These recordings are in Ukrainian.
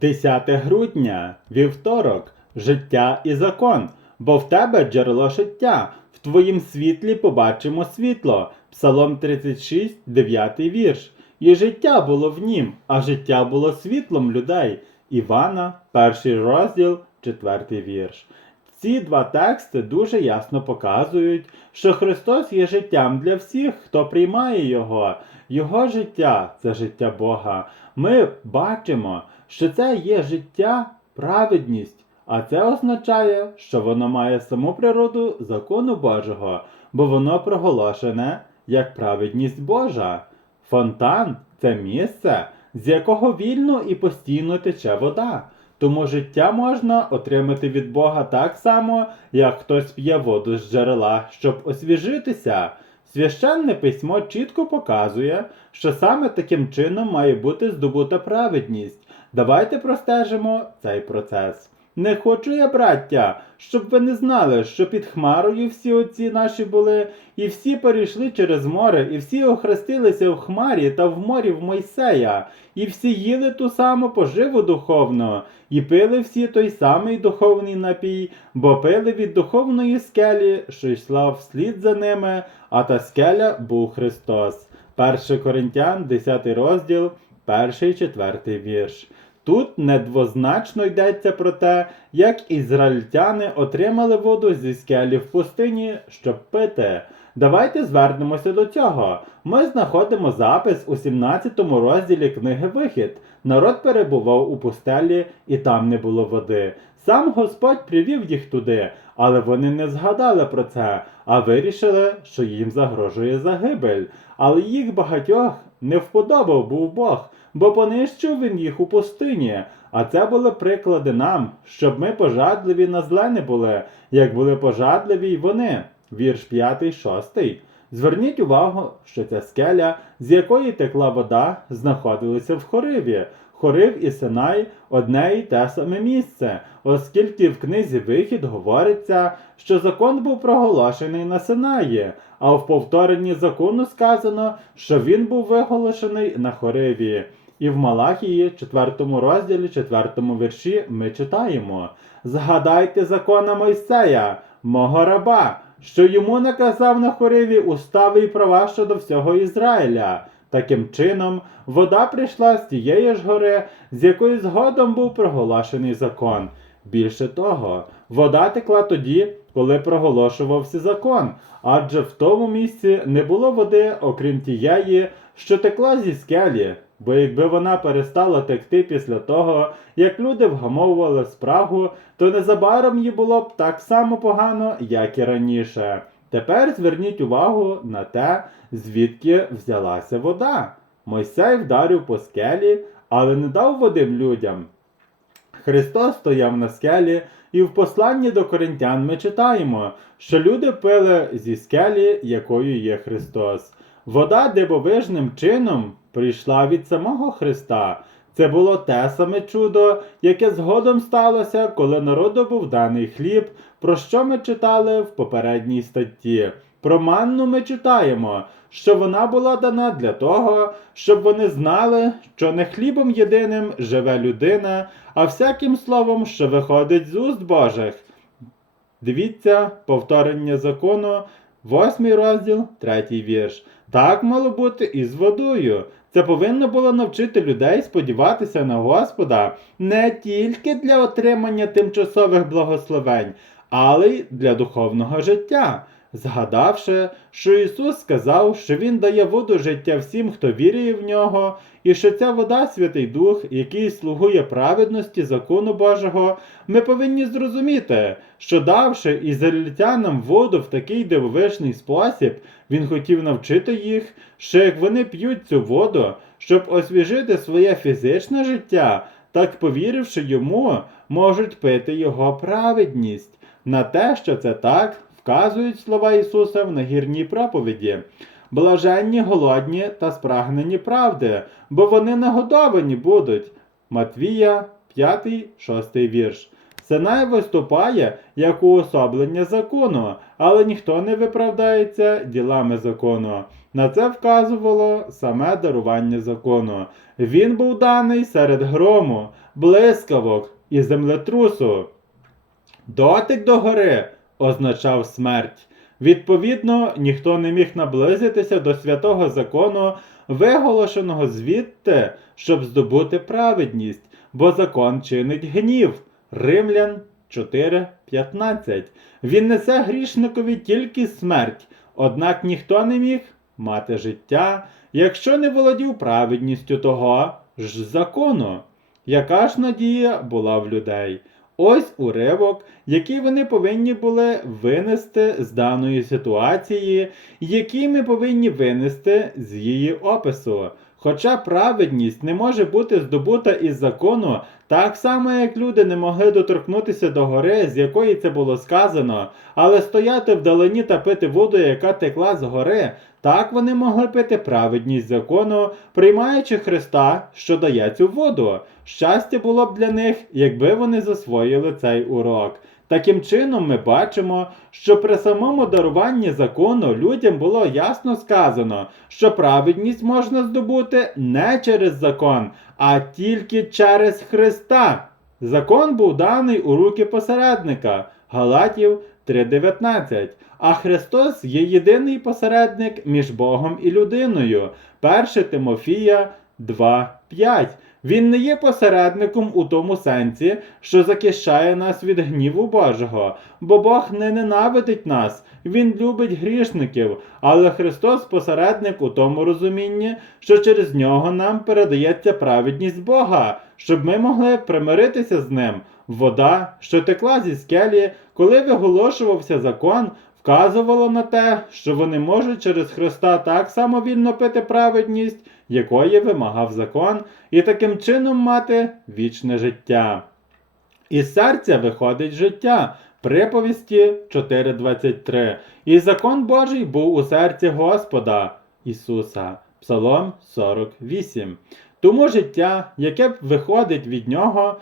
10 грудня, вівторок, життя і закон, бо в тебе джерело життя, в твоїм світлі побачимо світло. Псалом 36, 9 вірш. І життя було в нім, а життя було світлом людей. Івана, перший розділ, четвертий вірш. Ці два тексти дуже ясно показують, що Христос є життям для всіх, хто приймає Його. Його життя це життя Бога. Ми бачимо, що це є життя праведність, а це означає, що воно має саму природу закону Божого, бо воно проголошене як праведність Божа. Фонтан це місце, з якого вільно і постійно тече вода. Тому життя можна отримати від Бога так само, як хтось п'є воду з джерела, щоб освіжитися. Священне письмо чітко показує, що саме таким чином має бути здобута праведність. Давайте простежимо цей процес. Не хочу я, браття, щоб ви не знали, що під хмарою всі отці наші були, і всі перейшли через море, і всі охрестилися в хмарі та в морі в Мойсея, і всі їли ту саму поживу духовну, і пили всі той самий духовний напій, бо пили від духовної скелі, що йшла вслід за ними, а та скеля був Христос. 1 Коринтян, 10 розділ, 1-4 вірш. Тут недвозначно йдеться про те, як ізраїльтяни отримали воду зі скелі в пустині, щоб пити. Давайте звернемося до цього. Ми знаходимо запис у 17 розділі книги Вихід. Народ перебував у пустелі, і там не було води. Сам Господь привів їх туди, але вони не згадали про це, а вирішили, що їм загрожує загибель. Але їх багатьох не вподобав був Бог, бо понищив він їх у пустині. А це були приклади нам, щоб ми пожадливі на зле не були, як були пожадливі й вони. Вірш 5, 6. Зверніть увагу, що ця скеля, з якої текла вода, знаходилася в Хориві. Хорив і Синай одне й те саме місце, оскільки в книзі Вихід говориться, що закон був проголошений на Синаї, а в повторенні закону сказано, що він був виголошений на Хориві. І в Малахії, 4 розділі, 4 вірші, ми читаємо: Згадайте закона Мойсея, мого раба, що йому наказав на Хориві устави й права щодо всього Ізраїля. Таким чином, вода прийшла з тієї ж гори, з якої згодом був проголошений закон. Більше того, вода текла тоді, коли проголошувався закон, адже в тому місці не було води, окрім тієї, що текла зі скелі. Бо якби вона перестала текти після того, як люди вгамовували спрагу, то незабаром їй було б так само погано, як і раніше. Тепер зверніть увагу на те, звідки взялася вода. Мойсей вдарив по скелі, але не дав води людям. Христос стояв на скелі, і в посланні до коринтян ми читаємо, що люди пили зі скелі, якою є Христос. Вода дивовижним чином прийшла від самого Христа. Це було те саме чудо, яке згодом сталося, коли народу був даний хліб, про що ми читали в попередній статті. Про манну ми читаємо, що вона була дана для того, щоб вони знали, що не хлібом єдиним живе людина, а всяким словом, що виходить з уст Божих. Дивіться повторення закону, 8 розділ, третій вірш. Так мало бути і з водою. Це повинно було навчити людей сподіватися на Господа не тільки для отримання тимчасових благословень, але й для духовного життя. Згадавши, що Ісус сказав, що Він дає воду життя всім, хто вірує в нього, і що ця вода Святий Дух, який слугує праведності закону Божого, ми повинні зрозуміти, що давши ізраїльтянам воду в такий дивовижний спосіб, він хотів навчити їх, що як вони п'ють цю воду, щоб освіжити своє фізичне життя, так повіривши йому, можуть пити його праведність. На те, що це так, вказують слова Ісуса в нагірній проповіді. Блаженні, голодні та спрагнені правди, бо вони нагодовані будуть. Матвія, 5, 6 вірш. Синай виступає як уособлення закону, але ніхто не виправдається ділами закону. На це вказувало саме дарування закону. Він був даний серед грому, блискавок і землетрусу. Дотик до гори означав смерть. Відповідно, ніхто не міг наблизитися до святого закону, виголошеного звідти, щоб здобути праведність, бо закон чинить гнів. Римлян 4.15. Він несе грішникові тільки смерть, однак ніхто не міг мати життя, якщо не володів праведністю того ж закону. Яка ж надія була в людей? Ось уривок, який вони повинні були винести з даної ситуації, який ми повинні винести з її опису. Хоча праведність не може бути здобута із закону, так само як люди не могли доторкнутися до гори, з якої це було сказано, але стояти вдалині та пити воду, яка текла з гори, так вони могли пити праведність закону, приймаючи Христа, що дає цю воду. Щастя було б для них, якби вони засвоїли цей урок. Таким чином, ми бачимо, що при самому даруванні закону людям було ясно сказано, що праведність можна здобути не через закон, а тільки через Христа. Закон був даний у руки посередника Галатів 3.19. А Христос є єдиний посередник між Богом і людиною. 1 Тимофія 2.5. Він не є посередником у тому сенсі, що захищає нас від гніву Божого, бо Бог не ненавидить нас, Він любить грішників, але Христос посередник у тому розумінні, що через нього нам передається праведність Бога, щоб ми могли примиритися з ним. Вода, що текла зі скелі, коли виголошувався закон, вказувало на те, що вони можуть через Христа так само вільно пити праведність, якої вимагав закон, і таким чином мати вічне життя. Із серця виходить життя. Приповісті 4.23. І закон Божий був у серці Господа Ісуса. Псалом 48. Тому життя, яке виходить від нього,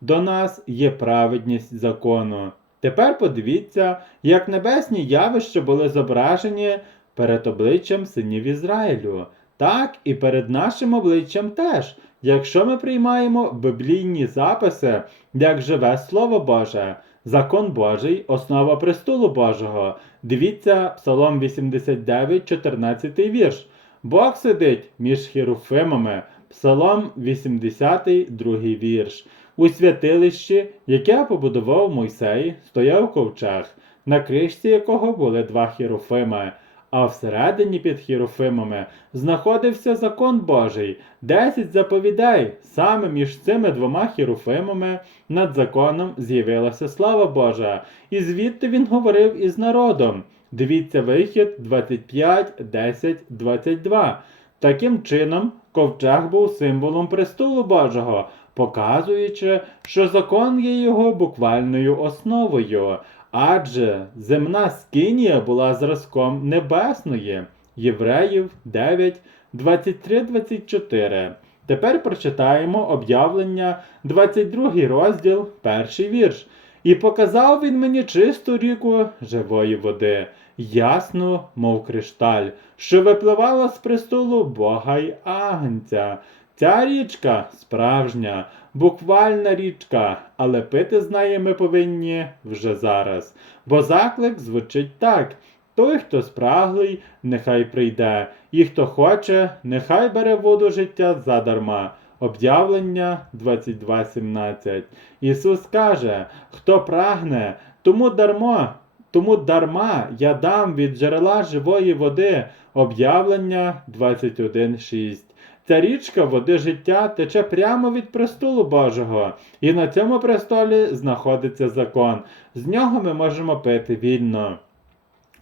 до нас є праведність закону. Тепер подивіться, як небесні явища були зображені перед обличчям синів Ізраїлю, так і перед нашим обличчям теж, якщо ми приймаємо біблійні записи, як живе Слово Боже, закон Божий, основа престолу Божого. Дивіться Псалом 89, 14 вірш. Бог сидить між хіруфимами. Псалом 80, 2 вірш. У святилищі, яке побудував Мойсей, стояв ковчег, на кришці якого були два хіруфими, а всередині під хіруфимами знаходився закон Божий, десять заповідей. Саме між цими двома хіруфимами над законом з'явилася слава Божа, і звідти він говорив із народом. Дивіться вихід 25, 10, 22. Таким чином, ковчег був символом престолу Божого, показуючи, що закон є його буквальною основою. Адже земна скинія була зразком небесної. Євреїв 9, 23-24. Тепер прочитаємо об'явлення 22 розділ, перший вірш. І показав він мені чисту ріку живої води, ясну, мов кришталь, що випливала з престолу Бога й Агнця. Ця річка справжня, буквальна річка, але пити з неї ми повинні вже зараз. Бо заклик звучить так: той, хто спраглий, нехай прийде, і хто хоче, нехай бере воду життя задарма. Об'явлення 22.17. Ісус каже: Хто прагне, тому дармо, тому дарма я дам від джерела живої води. Об'явлення 21.6. Ця річка води життя тече прямо від престолу Божого, і на цьому престолі знаходиться закон. З нього ми можемо пити вільно.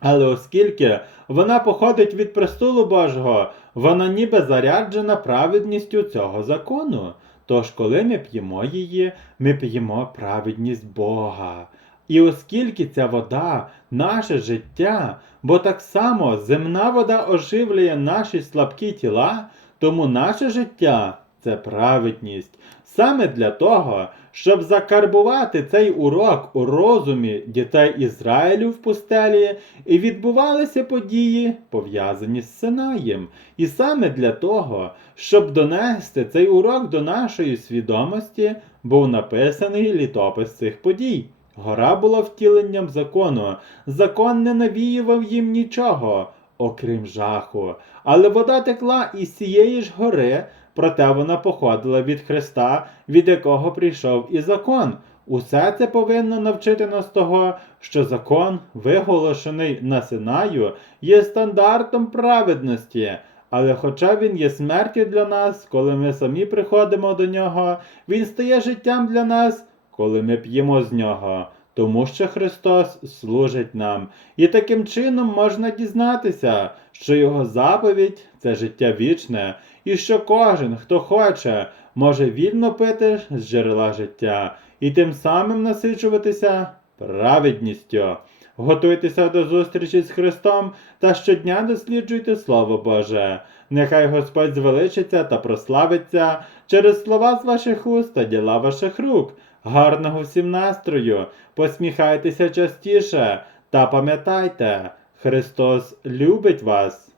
Але оскільки вона походить від престолу Божого, вона ніби заряджена праведністю цього закону. Тож, коли ми п'ємо її, ми п'ємо праведність Бога. І оскільки ця вода наше життя, бо так само земна вода оживлює наші слабкі тіла, тому наше життя це праведність. Саме для того, щоб закарбувати цей урок у розумі дітей Ізраїлю в пустелі, і відбувалися події, пов'язані з Синаєм. І саме для того, щоб донести цей урок до нашої свідомості, був написаний літопис цих подій. Гора була втіленням закону. Закон не навіював їм нічого, окрім жаху. Але вода текла із цієї ж гори, проте вона походила від Христа, від якого прийшов і закон. Усе це повинно навчити нас того, що закон, виголошений на Синаю, є стандартом праведності. Але хоча він є смертю для нас, коли ми самі приходимо до нього, він стає життям для нас, коли ми п'ємо з нього. Тому що Христос служить нам, і таким чином можна дізнатися, що Його заповідь це життя вічне, і що кожен, хто хоче, може вільно пити з джерела життя і тим самим насичуватися праведністю. Готуйтеся до зустрічі з Христом та щодня досліджуйте Слово Боже. Нехай Господь звеличиться та прославиться через слова з ваших уст та діла ваших рук. Гарного всім настрою, посміхайтеся частіше та пам'ятайте, Христос любить вас.